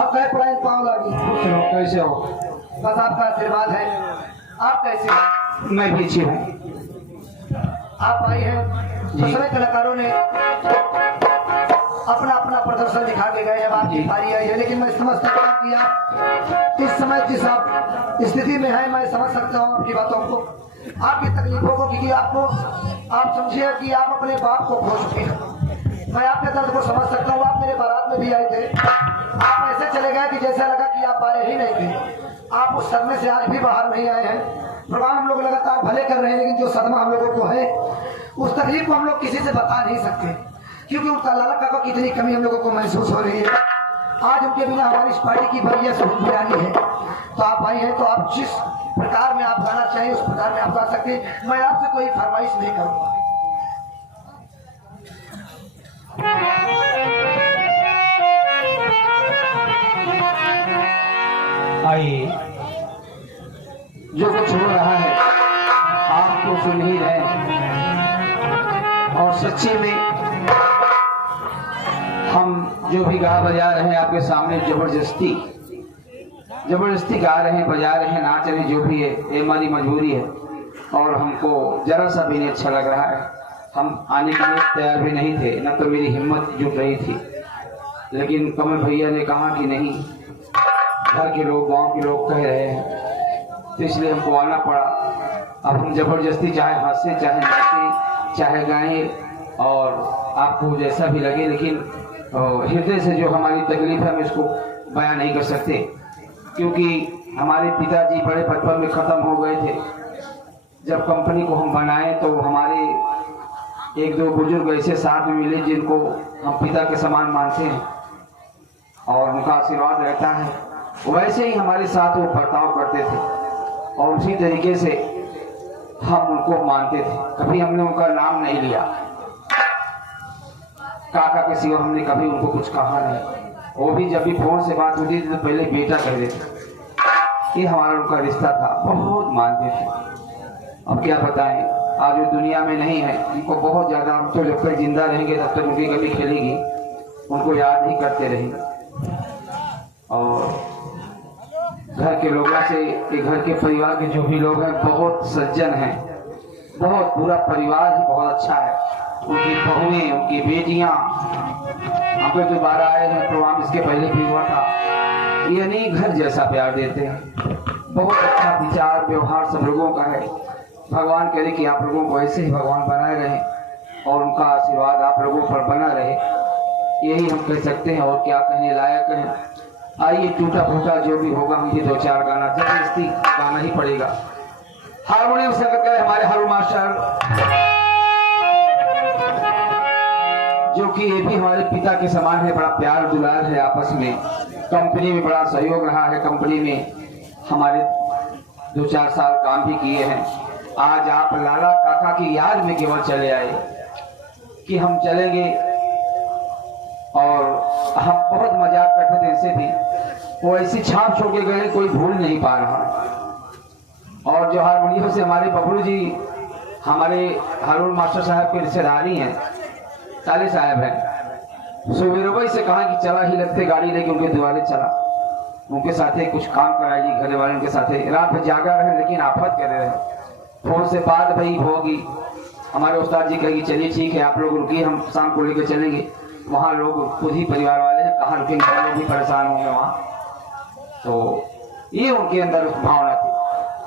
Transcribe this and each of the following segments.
हम कहे पढ़ाई पाँव लगी। कैसे हो? बस आपका आशीर्वाद है। आप कैसे हो? मैं भी अच्छी हूँ। आप आई हैं तो सभी कलाकारों ने अपना अपना प्रदर्शन दिखा के गए हैं। आपकी बारी आई है, लेकिन मैं समझ सकता हूँ कि आप इस समय जिस आप स्थिति में है, मैं समझ सकता हूँ आपकी बातों को, आपकी तकलीफों को, क्योंकि आपको आप समझिए कि आप अपने बाप को खो चुके हैं। मैं आपके दर्द को समझ सकता हूँ। आप मेरे बारात में भी आए थे, आप ऐसे चले गए कि जैसा लगा कि आप आए ही नहीं थे। आप उस सदमे से आज भी बाहर नहीं आए हैं। प्रोग्राम हम लोग लगातार भले कर रहे हैं, लेकिन जो सदमा हम लोगों को है, उस तकलीफ को हम लोग किसी से बता नहीं सकते, क्योंकि उनका लाला काका की इतनी कमी हम लोगों को महसूस हो रही है। आज उनके बिना हमारी इस पार्टी की बढ़िया से बिरानी है। तो आप आई हैं तो आप जिस प्रकार में आप गाना चाहिए उस प्रकार में आप गा सकते हैं। मैं आपसे कोई फरमाइश नहीं करूँगा। आइए, जो कुछ हो रहा है आप तो सुन ही रहे हैं, और सच्ची में हम जो भी गा बजा रहे हैं आपके सामने जबरदस्ती गा रहे हैं, बजा रहे हैं, नाच रहे, जो भी है ये हमारी मजबूरी है। और हमको जरा सा भी नहीं अच्छा लग रहा है। हम आने के लिए तैयार भी नहीं थे, न तो मेरी हिम्मत जुट रही थी, लेकिन कमल भैया ने कहा कि नहीं, घर के लोग, गांव के लोग कह रहे हैं, तो इसलिए हमको आना पड़ा। अब हम जबरदस्ती चाहे हंसे, चाहे नाचें, चाहे गाएं, और आपको जैसा भी लगे, लेकिन हृदय से जो हमारी तकलीफ है हम इसको बयां नहीं कर सकते, क्योंकि हमारे पिताजी बड़े बचपन में ख़त्म हो गए थे। जब कंपनी को हम बनाए तो हमारे एक दो बुजुर्ग ऐसे साथ में मिले जिनको हम पिता के समान मानते हैं और उनका आशीर्वाद रहता है। वैसे ही हमारे साथ वो बर्ताव करते थे और उसी तरीके से हम उनको मानते थे। कभी हमने उनका नाम नहीं लिया, काका के सिवा हमने कभी उनको कुछ कहा नहीं। वो भी जब भी फोन से बात होती थी तो पहले बेटा कहते थे। ये हमारा उनका रिश्ता था, बहुत मानते थे। अब क्या बताएं, आज वो दुनिया में नहीं है। उनको बहुत ज़्यादा, हम तो जब तक जिंदा रहेंगे तब तक उनकी कभी खेलेगी, उनको याद ही करते रहेंगे। और घर के लोगों से, घर के परिवार के जो भी लोग हैं बहुत सज्जन हैं, बहुत पूरा परिवार ही बहुत अच्छा है। उनकी बहुएं, उनकी बेटियां, हम पे दोबारा आए हैं, प्रोग्राम इसके पहले भी हुआ था। ये नहीं, घर जैसा प्यार देते हैं, बहुत अच्छा विचार व्यवहार सब लोगों का है। भगवान करे कि आप लोगों को ऐसे ही भगवान बनाए रहे और उनका आशीर्वाद आप लोगों पर बना रहे, यही हम कह सकते हैं। और क्या कहने लायक है। आइए, टूटा फूटा जो भी होगा, मुझे दो चार गाना जबरदस्ती गाना ही पड़ेगा। हारमोनियम संगत करे हमारे हारून मास्टर, जो कि ये भी हमारे पिता के समान है। बड़ा प्यार दुलार है आपस में, कंपनी में बड़ा सहयोग रहा है। कंपनी में हमारे 2-4 साल काम भी किए हैं। आज आप लाला काका की याद में केवल चले आए कि हम चलेंगे, और हम बहुत मजाक करते थे इनसे भी। वो ऐसी छाप छोड़ के गए, कोई भूल नहीं पा रहा। और जो हारमोनियम से हमारे बबलू जी, हमारे हारून मास्टर साहब के रिश्तेदारी हैं, ताले साहब हैं। सुबेरबाई से कहा कि चला ही लगते गाड़ी लेके उनके द्वारे चला, उनके साथ कुछ काम कराइए, घर वाले उनके साथ रात में जागा रहे, लेकिन आफत कर रहे हैं। फोन से बात भाई होगी, हमारे उस्ताद जी कहेगी चलिए ठीक है आप लोग रुकिए, हम शाम को लेकर चलेंगे। वहाँ लोग खुद ही परिवार वाले हैं, कहाँ रुकेंगे, लोग भी परेशान होंगे वहाँ। तो ये उनके अंदर भावना थी।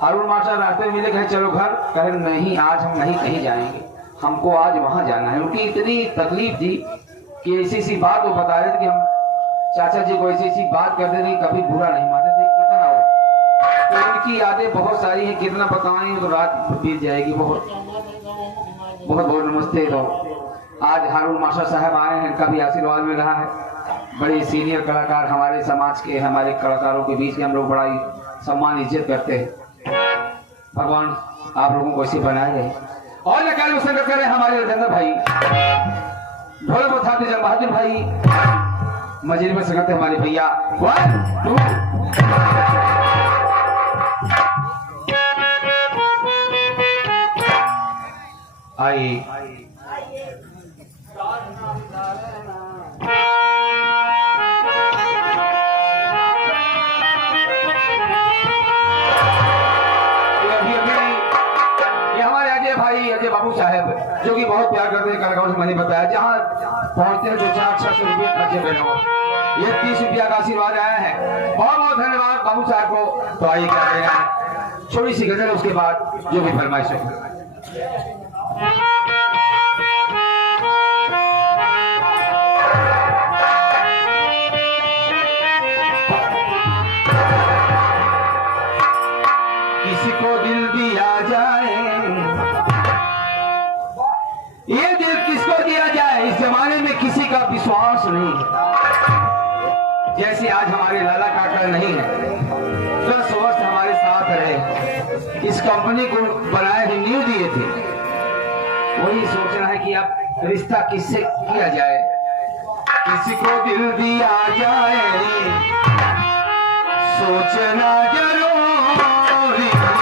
हारून मास्टर रास्ते में मिले, कहे चलो घर, कहे नहीं आज हम नहीं कहीं जाएंगे, हमको आज वहाँ जाना है। उनकी इतनी तकलीफ थी कि ऐसी सी बात वो बता रहे थे कि हम चाचा जी को ऐसी बात करते थे, कभी बुरा नहीं मानते थे, इतना हो। तो उनकी यादें बहुत सारी हैं, कितना बताएं तो रात बीत जाएगी। बहुत बहुत बहुत नमस्ते। तो आज हारून मास्टर साहब आए हैं, इनका भी आशीर्वाद मिल रहा है। बड़े सीनियर कलाकार हमारे समाज के, हमारे कलाकारों के बीच में हम लोग बड़ा ही सम्मान इज्जत करते हैं। भगवान आप लोगों को ऐसे बनाए रहे। और नकाल संगत करें हमारे राजेंद्र भाई, ढोल बथाते जब बहादुर भाई, मजीर में संगत है हमारे भैया। 1 2 आइए। और मैंने बताया जहाँ पहुंचते हैं 200-400 रुपये खर्चे बैठो, ये 30 रुपया का आशीर्वाद आया है। बहुत बहुत धन्यवाद बाबू साहब को। तो आइए क्या कह रहे हैं, छोटी सी गजल, उसके बाद जो भी फरमाइश है। किसी को दिल दिया जाए, ये दिल किसको दिया जाए, इस जमाने में किसी का विश्वास नहीं है। जैसे आज हमारे लाला काका नहीं है, 10 वर्ष हमारे साथ रहे, इस कंपनी को बनाए ही नींव दिए थे, वही सोचना है कि अब रिश्ता किससे किया जाए। किसी को दिल दिया जाए, सोचना जरूरी है।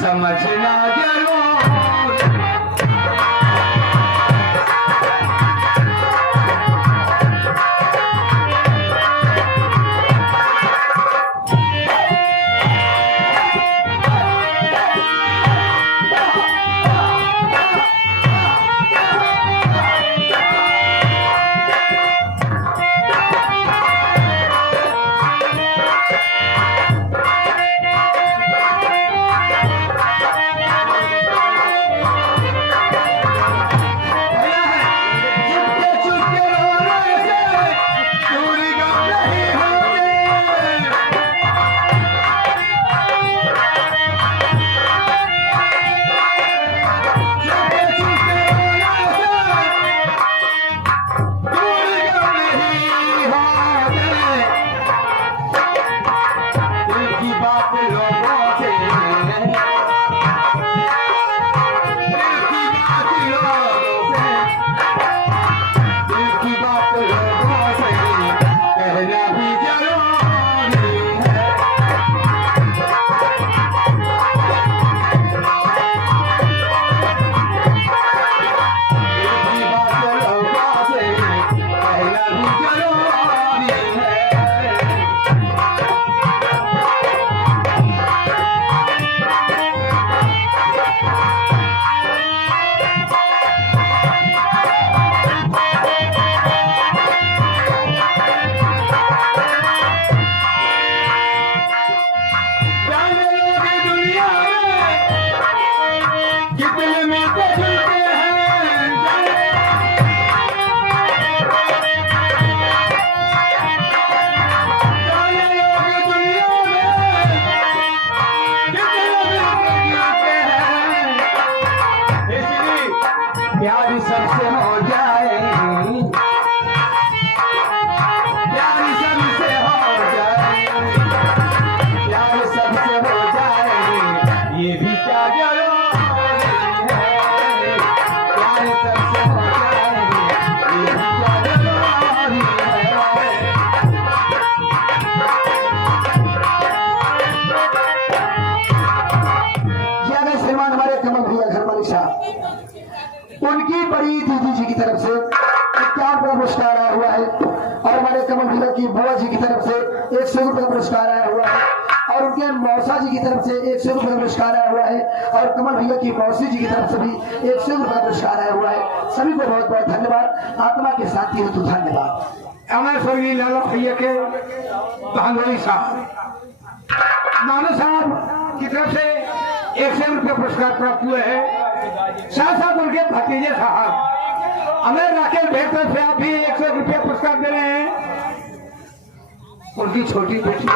समझना प्यारी सबसे हो जाए, प्यारी सबसे हो जाए, प्यारी सबसे हो जाए, ये भी क्या जरूरी है। प्यारी सबसे हो जाए, ये भी क्या जरूरी है। ज्यादा श्रीमान हमारे कमल भैया घर मालिक साहब, उनकी बड़ी दीदी जी की तरफ से 51 रुपया पुरस्कार आया हुआ है, और हमारे कमल भैया की बुआ जी की तरफ से 100 रुपया पुरस्कार आया हुआ है, और उनके मौसा जी की तरफ से 100 रुपया पुरस्कार आया हुआ है, और कमल भैया की मौसी जी की तरफ से भी 100 रुपया पुरस्कार आया हुआ है। सभी को बहुत बहुत धन्यवाद। आत्मा के शांति हेतु धन्यवाद। हमारे स्वर्गीय लाला भैया के भानोरी साहब, नाना साहब की तरफ से 100 रुपये पुरस्कार प्राप्त हुए हैं। साथ साथ उनके भतीजे साहब हमें राकेश भाई तरफ से आप भी 100 रुपये पुरस्कार दे रहे हैं। उनकी छोटी बेटी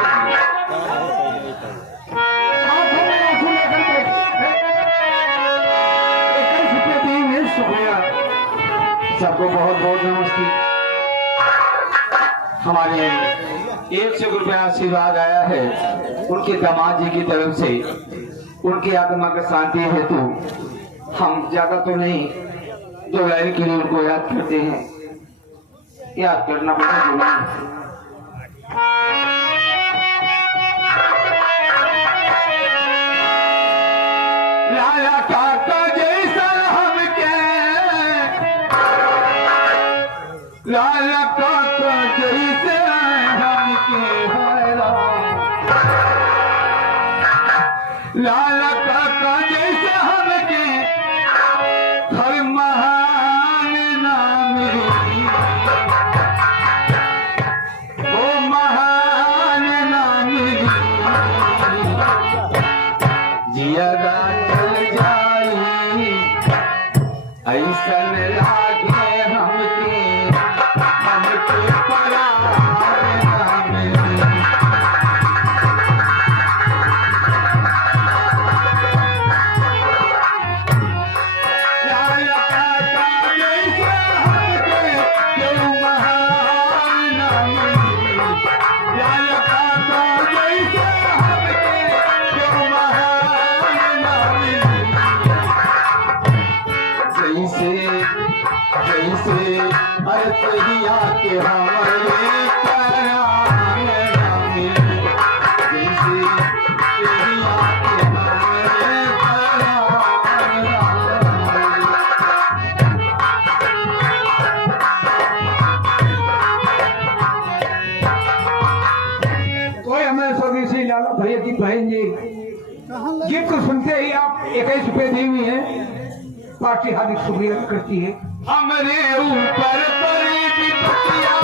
सबको बहुत बहुत नमस्ते। हमारे 100 रुपया आशीर्वाद आया है उनके दामाद जी की तरफ से। उनकी आत्मा का शांति हेतु हम ज्यादा तो नहीं, 2 लाइन के लिए उनको याद करते हैं। याद करना बहुत जरूरी है। लाला काका जैसा हमके, लाला काका जैसे हमके हैरान, लाला काका जैसे हमके हर महान नाम वो महान नाम जिया ऐसन लागे हमके परान नाम। लाला काका जैसे हमके क्यों महान नाम, लाला काका जैसे हमके क्यों महान नाम। जैसे जैसे अर्थिया के हमारे कराम रामे, जैसे अर्थिया के हमारे कराम रामे। कोई हमें स्वर्गीय श्री लाला भैया की बहन जी गीत को सुनते ही आप 21 रुपये दी हुई है। पार्टी हार्दिक शुक्रिया करती है। हमरे ऊपर परी विपत्तियां,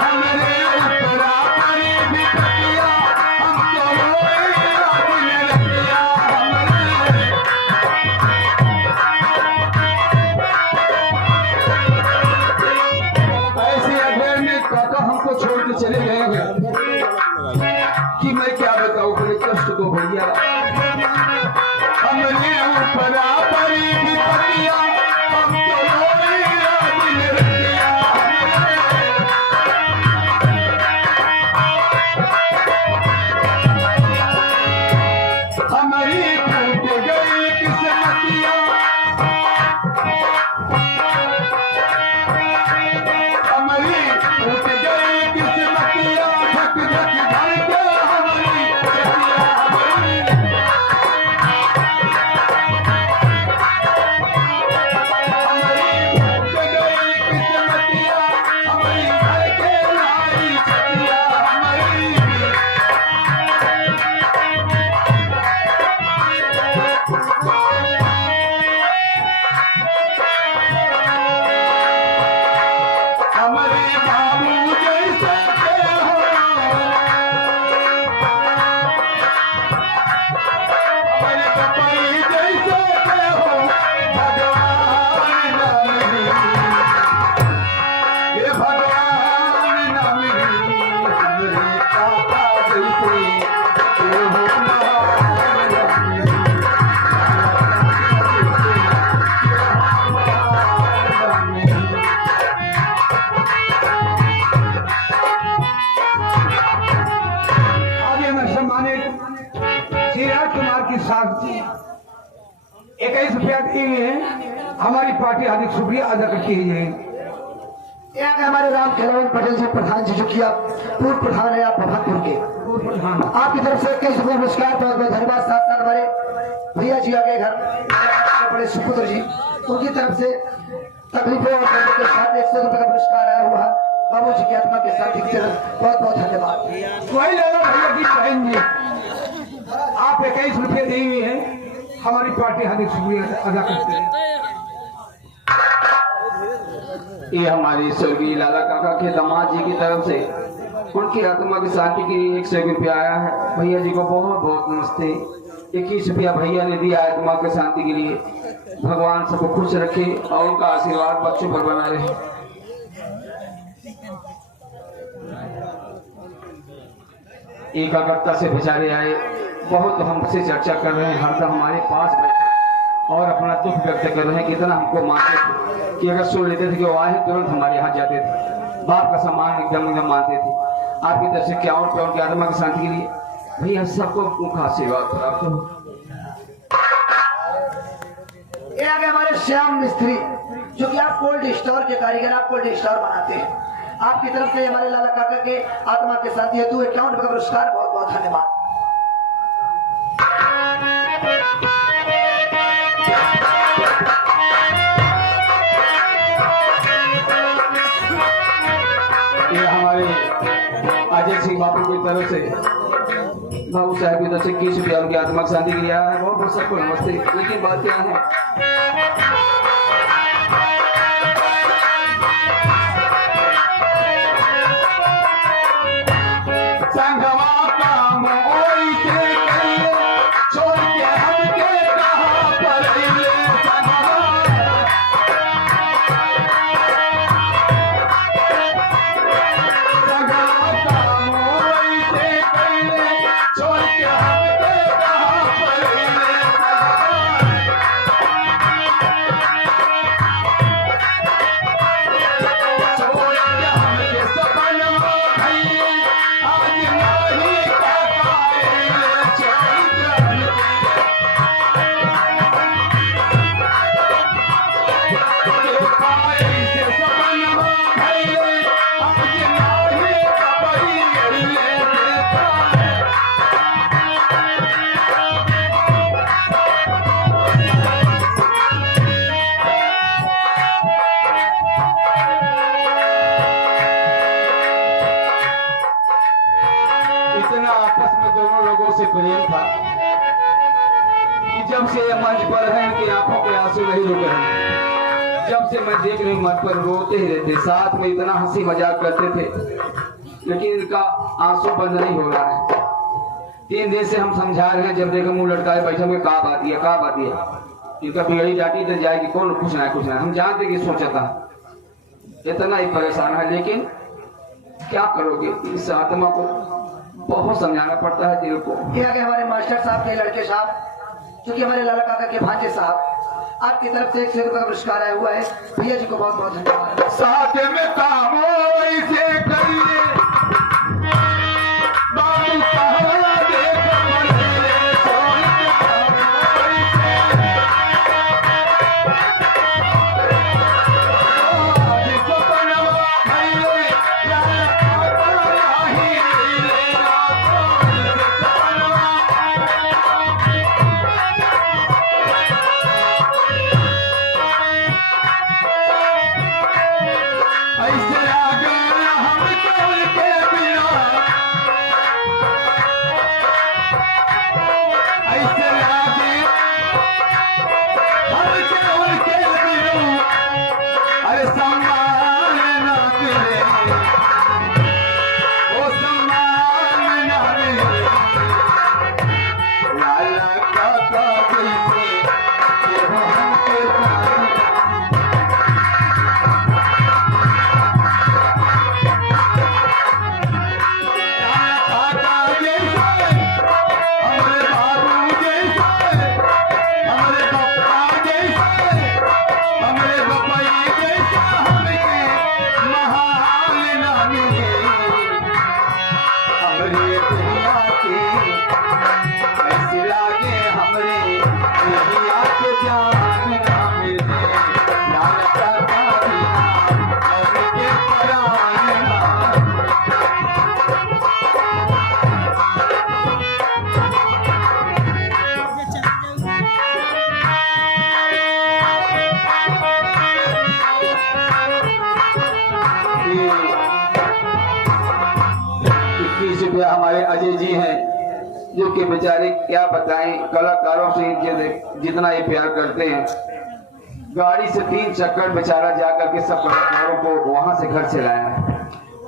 हमरे ऊपर परी विपत्तियां, हम तो रोए रात में रतिया। ऐसे अफेयर में काका हमको छोड़ के चले गए हैं कि मैं क्या बताऊं बड़े कष्ट को भैया। हमने ऊपर परी विपत्तियां, हम तो रोए रात में रतिया। हमारी टूट गई किस्मतियां, हमारी टूट गई किस्मतियां, धक धक धड़के हमारी छतिया गई। हमारी पार्टी हार्दिक शुक्रिया अदा करती है। यहाँ के हमारे राम खेलवन पटेल जी प्रधान जी, जो कि आप पूर्व प्रधान है, आप भगतपुर के आपकी तरफ से 21 रुपये पुरस्कार बहुत बहुत धन्यवाद। साथ साथ हमारे भैया जी आ गए घर, बड़े सुपुत्र जी, उनकी तरफ से तकलीफों और दर्द के साथ 100 रुपये का पुरस्कार आया हुआ है। बाबू जी की आत्मा के साथ बहुत बहुत धन्यवाद। वही लाला भैया की बहन जी, आप 21 रुपये दी हुई है। हमारी पार्टी हार्दिक शुक्रिया अदा करती है। ये हमारे स्वर्गीय लाला काका के दामाद जी की तरफ से उनकी आत्मा की शांति के लिए 101 रुपया आया है। भैया जी को बहुत बहुत नमस्ते। 21 रुपया भैया ने दिया आत्मा की शांति के लिए। भगवान सबको खुश रखे और उनका आशीर्वाद बच्चों पर बना रहे। एकाग्रता से बेचारे आए, बहुत हमसे चर्चा कर रहे हैं, हरदम हमारे पास बैठे और अपना दुख व्यक्त कर रहे हैं। कितना हमको मानते थे कि अगर सुन लेते थे कि वो आए तुरंत हमारे यहाँ जाते थे, बाप का सम्मान एकदम मानते थे। आपकी तरफ से क्या और उनकी आत्मा की शांति के लिए भैया सबको उनका आशीर्वाद प्राप्त हो। ये आगे हमारे श्याम मिस्त्री, जो कि आप कोल्ड स्टोर के कारीगर, आप कोल्ड स्टोर बनाते हैं। आपकी तरफ से हमारे लाला काका के आत्मा के शांति हेतु 51 रुपये का पुरस्कार। बहुत बहुत धन्यवाद। ये हमारे अजय सिंह बाबू की तरफ से, बाबू साहब की तरफ से 21 रुपया उनकी आत्मा की शांति के लिए आया है। बहुत बहुत सबको नमस्ते। लेकिन बात क्या है, प्रेम था कि जब से ये मंच पर है कि आंखों के आंसू नहीं रुक रहे। जब से मैं देख रही मंच पर रोते ही रहते, साथ में इतना हंसी मजाक करते थे, लेकिन इनका आंसू बंद नहीं हो रहा है। 3 दिन से हम समझा रहे हैं, जब देखो मुंह लटकाए बैठे हुए का बात है। इनका बिगड़ी डाटी तो जाएगी कौन, कुछ ना कुछ ना। हम जानते कि सोचा था इतना ही परेशान है, लेकिन क्या करोगे, इस आत्मा को बहुत समझाना पड़ता है दिल को। ये आगे हमारे मास्टर साहब के लड़के साहब, जो कि हमारे लाला काका के भांजे साहब, आपकी तरफ से 100 रुपये का पुरस्कार आया हुआ है। भैया जी को बहुत बहुत धन्यवाद। साथ में काम से करिए बाबू कहा देख हमारे अजय जी हैं, जो कि बेचारे क्या बताएं, कलाकारों से जितना ये प्यार करते हैं। गाड़ी से 3 चक्कर बेचारा जा करके सब कलाकारों को वहां से घर से लाया है।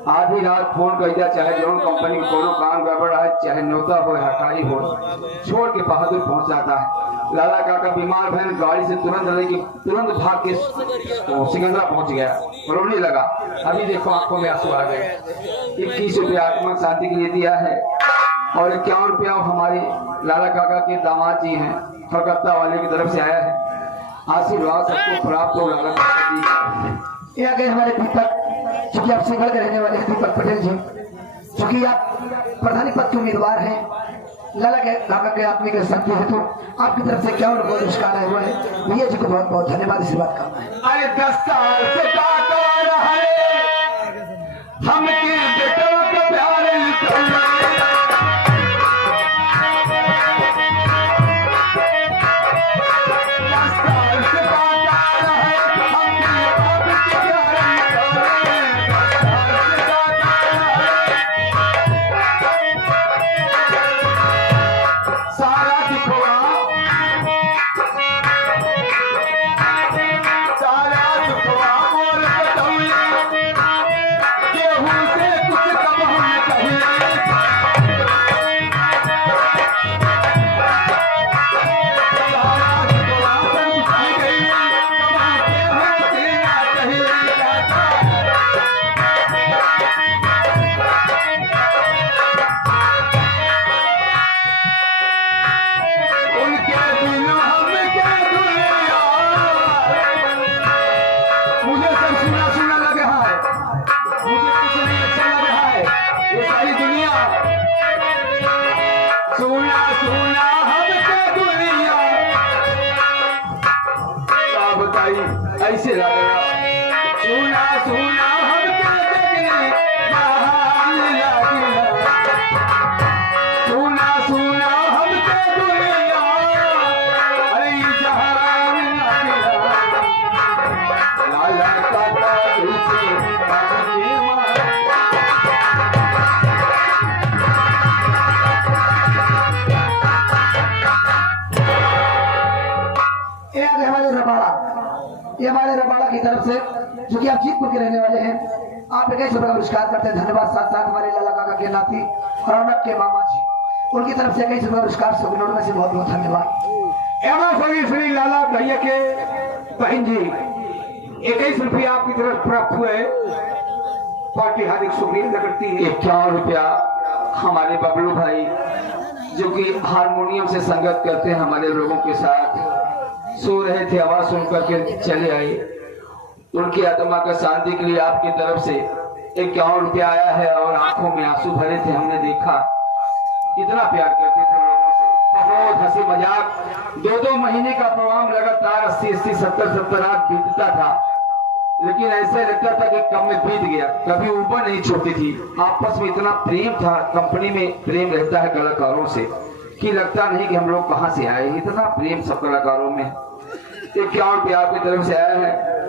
आधी रात फोन कर दिया, चाहे जौन कंपनी में कोनो काम गड़बड़ है, चाहे न्योता हो हड़ताली हो, छोड़ के बहादुर पहुंच जाता है। लाला काका बीमार भैन गाड़ी से तुरंत भाग के सिकंदरा पहुंच गया, रोने लगा। अभी देखो आंखों में आंसू आ गए। 21 रुपया आत्मा शांति के लिए दिया है और 51 रुपया हमारे लाला काका के दामाद जी हैं कलकत्ता वाले की तरफ से आया है। आशीर्वाद सबको प्राप्त हो लाला काका जी। ये आ गए हमारे दीपक, चूंकि आप सिंगल के रहने वाले हैं दीपक पटेल जी, चूंकि आप प्रधानी पद के उम्मीदवार हैं, लाला के काका के आत्मिक शक्ति है, तो आपकी तरफ से क्या पुरस्कार आए हुए हैं, भैया जी को बहुत बहुत धन्यवाद इस बात करना है। अरे 10 साल से काका है हम बेटों को प्यार ऐसे लगेगा सुना सुना हम सुना सुना हम दुनिया अरे जहान लाला काका ये हमारे रबाड़ा की तरफ से, जो कि आप जीतपुर के रहने वाले हैं, आप एक ऐसे बड़ा पुरस्कार करते हैं। धन्यवाद। साथ साथ हमारे लाला काका के नाती और रौनक के मामा जी, उनकी तरफ से कई पुरस्कार से बहुत बहुत धन्यवाद। एवं श्री लाला भैया के बहन जी 21 रुपया आपकी तरफ प्राप्त हुए, पार्टी हार्दिक शुक्रिया अदा करती है। 51 रुपया हमारे बबलू भाई जो कि हारमोनियम से संगत करते हैं, हमारे लोगों के साथ सो रहे थे, आवाज सुन करके चले आए। उनकी आत्मा का शांति के लिए आपकी तरफ से 51 रुपया आया है और आंखों में आंसू भरे थे। हमने देखा कितना प्यार करते थे लोगों से, बहुत हंसी मजाक। 2-2 महीने का प्रोग्राम लगातार 80-80, 70-70 रात बीतता था, लेकिन ऐसा लगता था कि कम में बीत गया, कभी ऊपर नहीं छोड़ती थी। आपस में इतना प्रेम था, कंपनी में प्रेम रहता है कलाकारों से कि लगता नहीं कि हम लोग कहाँ से आए, इतना प्रेम सब कलाकारों में। 51 रुपया आपकी तरफ से आया है।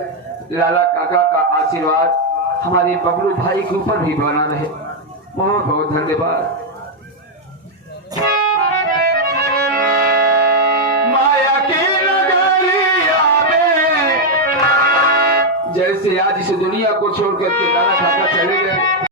लाला काका का आशीर्वाद हमारे बबलू भाई के ऊपर भी बना रहे। बहुत बहुत धन्यवाद। माया की नगरिया में जैसे आज इस दुनिया को छोड़ करके लाला काका चले गए,